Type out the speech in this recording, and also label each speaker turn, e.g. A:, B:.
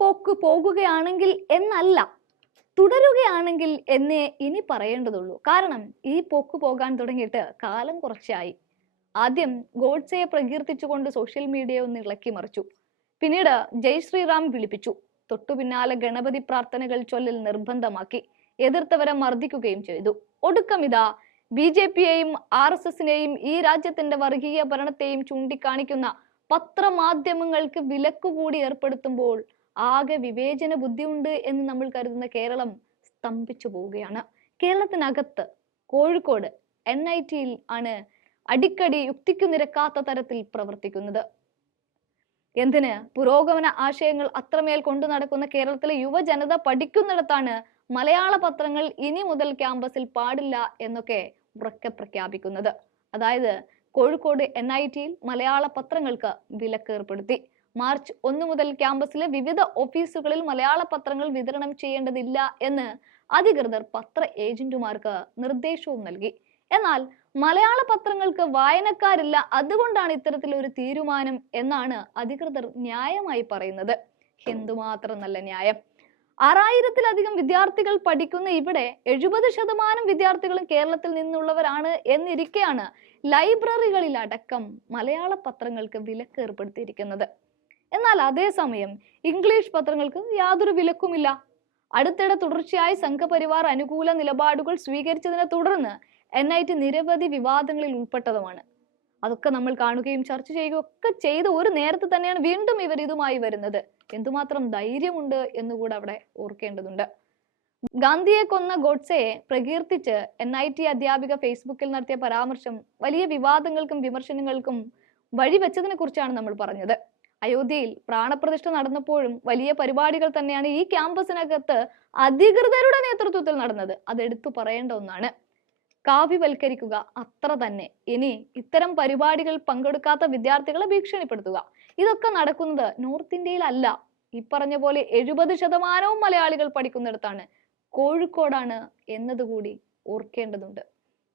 A: പോക്ക് പോകുകയാണെങ്കിൽ എന്നല്ല തുടരുകയാണെങ്കിൽ എന്നേ ഇനി പറയേണ്ടതുള്ളൂ. കാരണം ഈ പോക്ക് പോകാൻ തുടങ്ങിയിട്ട് കാലം കുറച്ചായി. ആദ്യം ഗോഡ്സയെ പ്രകീർത്തിച്ചുകൊണ്ട് സോഷ്യൽ മീഡിയ ഒന്ന് ഇളക്കി മറിച്ചു. പിന്നീട് ജയ് ശ്രീറാം വിളിപ്പിച്ചു. തൊട്ടു പിന്നാലെ ഗണപതി പ്രാർത്ഥനകൾ ചൊല്ലൽ നിർബന്ധമാക്കി എതിർത്തവരെ മർദ്ദിക്കുകയും ചെയ്തു. ഒടുക്കം ഇതാ ബി ജെ പിയെയും ആർ എസ് എസിനെയും ഈ രാജ്യത്തിന്റെ വർഗീയ ഭരണത്തെയും ചൂണ്ടിക്കാണിക്കുന്ന പത്രമാധ്യമങ്ങൾക്ക് വിലക്ക് കൂടി ഏർപ്പെടുത്തുമ്പോൾ ആകെ വിവേചന ബുദ്ധിയുണ്ട് എന്ന് നമ്മൾ കരുതുന്ന കേരളം സ്തംഭിച്ചു പോവുകയാണ്. കേരളത്തിനകത്ത് കോഴിക്കോട് എൻ ഐ ടിയിൽ ആണ് അടിക്കടി യുക്തിക്ക് നിരക്കാത്ത തരത്തിൽ പ്രവർത്തിക്കുന്നത്. എന്തിന്? പുരോഗമന ആശയങ്ങൾ അത്രമേൽ കൊണ്ടു നടക്കുന്ന കേരളത്തിലെ യുവജനത പഠിക്കുന്നിടത്താണ് മലയാള പത്രങ്ങൾ ഇനി മുതൽ ക്യാമ്പസിൽ പാടില്ല എന്നൊക്കെ ഉറക്കെ പ്രഖ്യാപിക്കുന്നത്. അതായത് കോഴിക്കോട് എൻ ഐ ടിയിൽ മലയാള പത്രങ്ങൾക്ക് വിലക്ക് ഏർപ്പെടുത്തി മാർച്ച് ഒന്ന് മുതൽ ക്യാമ്പസിലെ വിവിധ ഓഫീസുകളിൽ മലയാള പത്രങ്ങൾ വിതരണം ചെയ്യേണ്ടതില്ല എന്ന് അധികൃതർ പത്ര ഏജന്റുമാർക്ക് നിർദ്ദേശവും നൽകി. എന്നാൽ മലയാള പത്രങ്ങൾക്ക് വായനക്കാരില്ല അതുകൊണ്ടാണ് ഇത്തരത്തിൽ ഒരു തീരുമാനം എന്നാണ് അധികൃതർ ന്യായമായി പറയുന്നത്. എന്തുമാത്രം നല്ല ന്യായം. ആറായിരത്തിലധികം വിദ്യാർത്ഥികൾ പഠിക്കുന്ന ഇവിടെ എഴുപത് ശതമാനം വിദ്യാർത്ഥികളും കേരളത്തിൽ നിന്നുള്ളവരാണ് എന്നിരിക്കെയാണ് ലൈബ്രറികളിലടക്കം മലയാള പത്രങ്ങൾക്ക് വിലക്ക് ഏർപ്പെടുത്തിയിരിക്കുന്നത് എന്നാൽ അതേസമയം ഇംഗ്ലീഷ് പത്രങ്ങൾക്ക് യാതൊരു വിലക്കുമില്ല. അടുത്തിടെ തുടർച്ചയായി സംഘപരിവാർ അനുകൂല നിലപാടുകൾ സ്വീകരിച്ചതിനെ തുടർന്ന് എൻ ഐ ടി നിരവധി വിവാദങ്ങളിൽ ഉൾപ്പെട്ടതുമാണ്. അതൊക്കെ നമ്മൾ കാണുകയും ചർച്ച ചെയ്യുകയും ഒക്കെ ചെയ്ത് ഒരു നേരത്തെ തന്നെയാണ് വീണ്ടും ഇവർ ഇതുമായി വരുന്നത്. എന്തുമാത്രം ധൈര്യമുണ്ട് എന്നുകൂടെ അവിടെ ഓർക്കേണ്ടതുണ്ട്. ഗാന്ധിയെ കൊന്ന ഗോഡ്സയെ പ്രകീർത്തിച്ച് എൻ ഐ ടി അധ്യാപിക ഫേസ്ബുക്കിൽ നടത്തിയ പരാമർശം വലിയ വിവാദങ്ങൾക്കും വിമർശനങ്ങൾക്കും വഴിവെച്ചതിനെ കുറിച്ചാണ് നമ്മൾ പറഞ്ഞത്. അയോധ്യയിൽ പ്രാണപ്രതിഷ്ഠ നടന്നപ്പോഴും വലിയ പരിപാടികൾ തന്നെയാണ് ഈ ക്യാമ്പസിനകത്ത് അധികൃതരുടെ നേതൃത്വത്തിൽ നടന്നത്. അത് എടുത്തു പറയേണ്ട ഒന്നാണ്. കാവ്യവൽക്കരിക്കുക അത്ര തന്നെ. ഇനി ഇത്തരം പരിപാടികൾ പങ്കെടുക്കാത്ത വിദ്യാർത്ഥികളെ ഭീഷണിപ്പെടുത്തുക. ഇതൊക്കെ നടക്കുന്നത് നോർത്ത് ഇന്ത്യയിലല്ല. ഈ പറഞ്ഞ പോലെ എഴുപത് ശതമാനവും മലയാളികൾ പഠിക്കുന്നിടത്താണ്. കോഴിക്കോടാണ് എന്നതുകൂടി ഓർക്കേണ്ടതുണ്ട്.